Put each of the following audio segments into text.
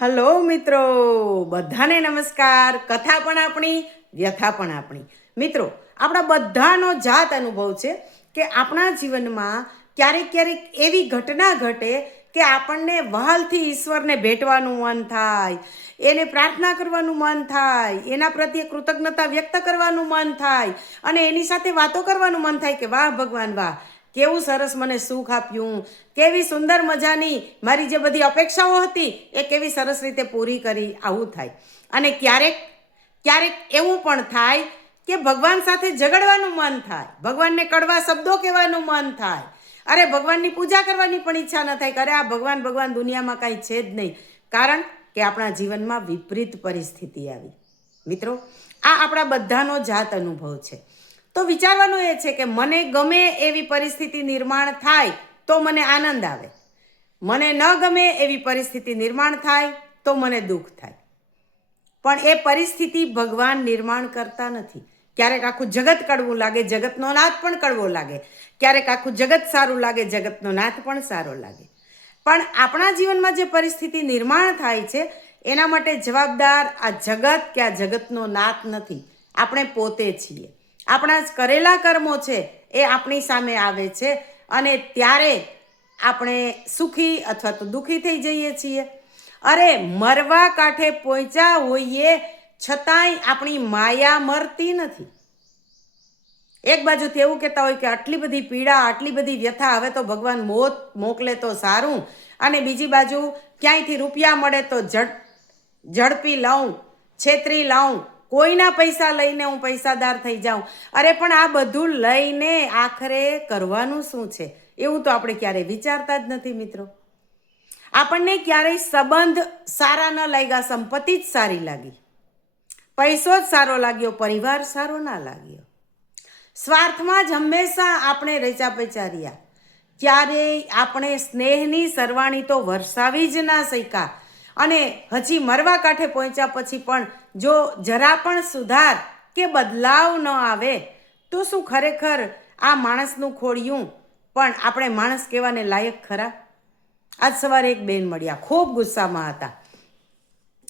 Hello મિત્રો, બધાને નમસ્કાર. કથા પણ આપણી, વ્યથા પણ આપણી. મિત્રો, આપણા બધાનો જાત અનુભવ છે કે આપણા જીવનમાં ક્યારેક ક્યારેક એવી ઘટના ઘટે કે આપણને વહાલથી ઈશ્વરને ભેટવાનું મન થાય, એને પ્રાર્થના કરવાનું મન થાય, એના પ્રત્યે કૃતજ્ઞતા વ્યક્ત કરવાનું મન થાય અને એની સાથે વાતો કરવાનું મન થાય કે વાહ ભગવાન વાહ, કેવું સરસ મને સુખ આપ્યું, કેવી સુંદર મજાની મારી જે બધી અપેક્ષાઓ હતી એ કેવી સરસ રીતે પૂરી કરી, આવું થાય. અને ક્યારેક ક્યારેક એવું પણ થાય કે ભગવાન સાથે ઝઘડવાનું મન થાય, ભગવાનને કડવા શબ્દો કહેવાનું મન થાય, અરે ભગવાનની પૂજા કરવાની પણ ઈચ્છા ન થાય કે અરે આ ભગવાન ભગવાન દુનિયામાં કાંઈ છે જ નહીં, કારણ કે આપણા જીવનમાં વિપરીત પરિસ્થિતિ આવી. મિત્રો, આ આપણા બધાનો જાત અનુભવ છે. તો વિચારવાનું એ છે કે મને ગમે એવી પરિસ્થિતિ નિર્માણ થાય તો મને આનંદ આવે, મને ન ગમે એવી પરિસ્થિતિ નિર્માણ થાય તો મને દુઃખ થાય. પણ એ પરિસ્થિતિ ભગવાન નિર્માણ કરતા નથી. ક્યારેક આખું જગત કડવું લાગે, જગતનો નાથ પણ કડવો લાગે, ક્યારેક આખું જગત સારું લાગે, જગતનો નાથ પણ સારો લાગે. પણ આપણા જીવનમાં જે પરિસ્થિતિ નિર્માણ થાય છે એના માટે જવાબદાર આ જગત કે આ જગતનો નાથ નથી, આપણે પોતે છીએ. આપણા જ કરેલા કર્મો છે એ આપણી સામે આવે છે અને ત્યારે આપણે સુખી અથવા તો દુઃખી થઈ જઈએ છીએ. અરે મરવા કાંઠે પહોંચ્યા હોઈએ છતાંય આપણી માયા મરતી નથી. એક બાજુથી એવું કહેતા હોય કે આટલી બધી પીડા, આટલી બધી વ્યથા, હવે તો ભગવાન મોત મોકલે તો સારું, અને બીજી બાજુ ક્યાંયથી રૂપિયા મળે તો ઝડપી લઉં, છેતરી લઉં, કોઈના પૈસા લઈને હું પૈસાદાર થઈ જાઉં. અરે પણ આ બધું લઈને આખરે કરવાનું શું છે, એવું તો આપણે ક્યારેય વિચારતા જ નથી. મિત્રો, આપણને ક્યારેય સંબંધ સારા ન લાગ્યા, સંપત્તિ જ સારી લાગી, પૈસો જ સારો લાગ્યો, પરિવાર સારો ના લાગ્યો, સ્વાર્થમાં જ હંમેશા આપણે રચા પચા રહ્યા, ક્યારેય આપણે સ્નેહની સરવાણી તો વરસાવી જ ના શક્યા. અને હજી મરવા કાંઠે પહોંચ્યા પછી પણ જો જરા પણ સુધાર કે બદલાવ ન આવે તો શું ખરેખર આ માણસનું ખોડિયું પણ આપણે માણસ કહેવાને લાયક ખરા? આજ સવારે એક બેન મળ્યા, ખૂબ ગુસ્સામાં હતા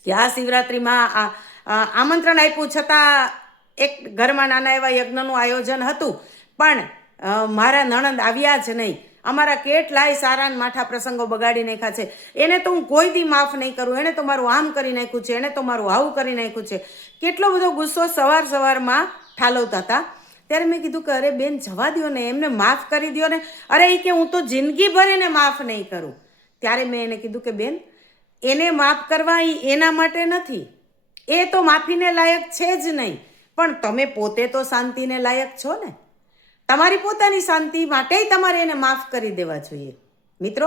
કે આ શિવરાત્રિમાં આમંત્રણ આપ્યું છતાં એક ઘરમાં નાના એવા યજ્ઞનું આયોજન હતું પણ મારા નણંદ આવ્યા જ નહીં. અમારા કેટલાય સારા માઠા પ્રસંગો બગાડી નાખ્યા છે, એને તો હું કોઈ દી માફ નહીં કરું, એને તો મારું આમ કરી નાખ્યું છે, એને તો મારું આવું કરી નાખ્યું છે. કેટલો બધો ગુસ્સો સવારમાં ઠાલવતા હતા. ત્યારે મેં કીધું કે અરે બેન જવા દો ને, એમને માફ કરી દો ને. અરે એ કે હું તો જિંદગીભર એને માફ નહીં કરું. ત્યારે મેં એને કીધું કે બેન, એને માફ કરવા એના માટે નથી, એ તો માફીને લાયક છે જ નહીં, પણ તમે પોતે તો શાંતિને લાયક છો ને. તમારી પોતાની શાંતિ માટે તમારે એને માફ કરી દેવા જોઈએ. મિત્રો,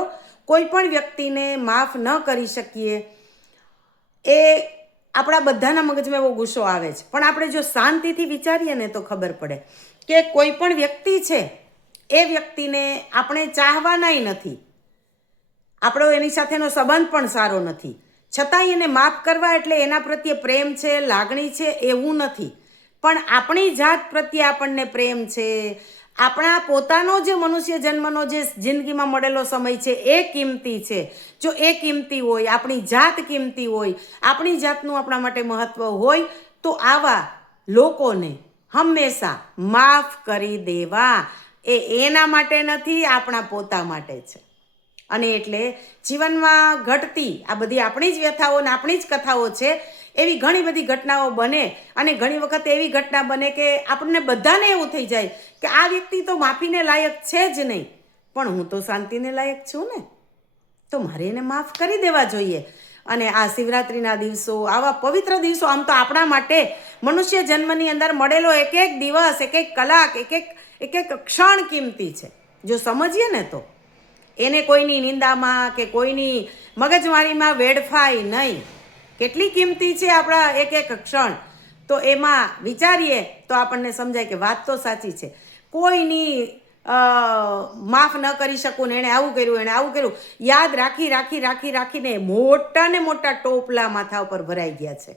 કોઈ પણ વ્યક્તિને માફ ન કરી શકીએ એ આપણા બધાના મગજમાં એવો ગુસ્સો આવે છે, પણ આપણે જો શાંતિથી વિચારીએ ને તો ખબર પડે કે કોઈ પણ વ્યક્તિ છે એ વ્યક્તિને આપણે ચાહવાનાય નથી, આપણો એની સાથેનો સંબંધ પણ સારો નથી, છતાંય એને માફ કરવા એટલે એના પ્રત્યે પ્રેમ છે, લાગણી છે એવું નથી. પણ આપણી જાત પ્રત્યે આપણને પ્રેમ છે, આપણા પોતાનો જે મનુષ્ય જન્મનો જે જિંદગીમાં મળેલો સમય છે એ કિંમતી છે. જો એ કિંમતી હોય, આપણી જાત કિંમતી હોય, આપણી જાતનું આપણા માટે મહત્વ હોય તો આવા લોકોને હંમેશા માફ કરી દેવા. એ એના માટે નથી, આપણા પોતા માટે છે. અને એટલે જીવનમાં ઘટતી આ બધી આપણી જ વ્યથાઓ અને આપણી જ કથાઓ છે. એવી ઘણી બધી ઘટનાઓ બને અને ઘણી વખત એવી ઘટના બને કે આપણને બધાને એવું થઈ જાય કે આ વ્યક્તિ તો માફીને લાયક છે જ નહીં, પણ હું તો શાંતિને લાયક છું ને, તો મારે એને માફ કરી દેવા જોઈએ. અને આ શિવરાત્રિના દિવસો, આવા પવિત્ર દિવસો, આમ તો આપણા માટે મનુષ્ય જન્મની અંદર મળેલો એક એક દિવસ, એક એક કલાક, એક એક ક્ષણ કિંમતી છે. જો સમજીએ ને તો એને કોઈની નિંદામાં કે કોઈની મગજમારીમાં વેડફાય નહીં. કેટલી કિંમતી છે આપણા એક એક ક્ષણ, તો એમાં વિચારીએ તો આપણને સમજાય કે વાત તો સાચી છે. કોઈની માફ ન કરી શકું ને એણે આવું કર્યું, એણે આવું કર્યું, યાદ રાખીને મોટા ને મોટા ટોપલા માથા ઉપર ભરાઈ ગયા છે.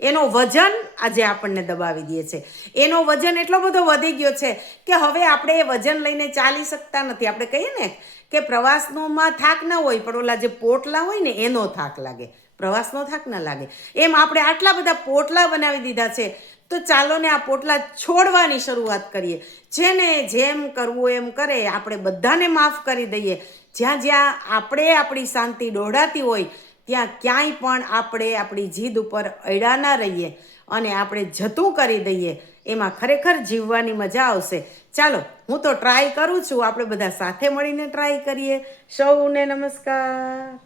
એનો વજન આજે આપણને દબાવી દે છે. એનો વજન એટલો બધો વધી ગયો છે કે હવે આપણે એ વજન લઈને ચાલી શકતા નથી. આપણે કહીએ ને કે પ્રવાસનોમાં થાક ન હોય, પણ ઓલા જે પોટલા હોય ને એનો થાક લાગે, પ્રવાસનો થાક ન લાગે. એમ આપણે આટલા બધા પોટલા બનાવી દીધા છે, તો ચાલો ને આ પોટલા છોડવાની શરૂઆત કરીએ. જેને જેમ કરવું એમ કરે, આપણે બધાને માફ કરી દઈએ. જ્યાં જ્યાં આપણે આપણી શાંતિ દોડાતી હોય ત્યાં ક્યાંય પણ આપણે આપણી જીદ ઉપર અડ્યા ના રહીએ અને આપણે જતું કરી દઈએ. એમાં ખરેખર જીવવાની મજા આવશે. ચાલો, હું તો ટ્રાય કરું છું, આપણે બધા સાથે મળીને ટ્રાય કરીએ. સૌને નમસ્કાર.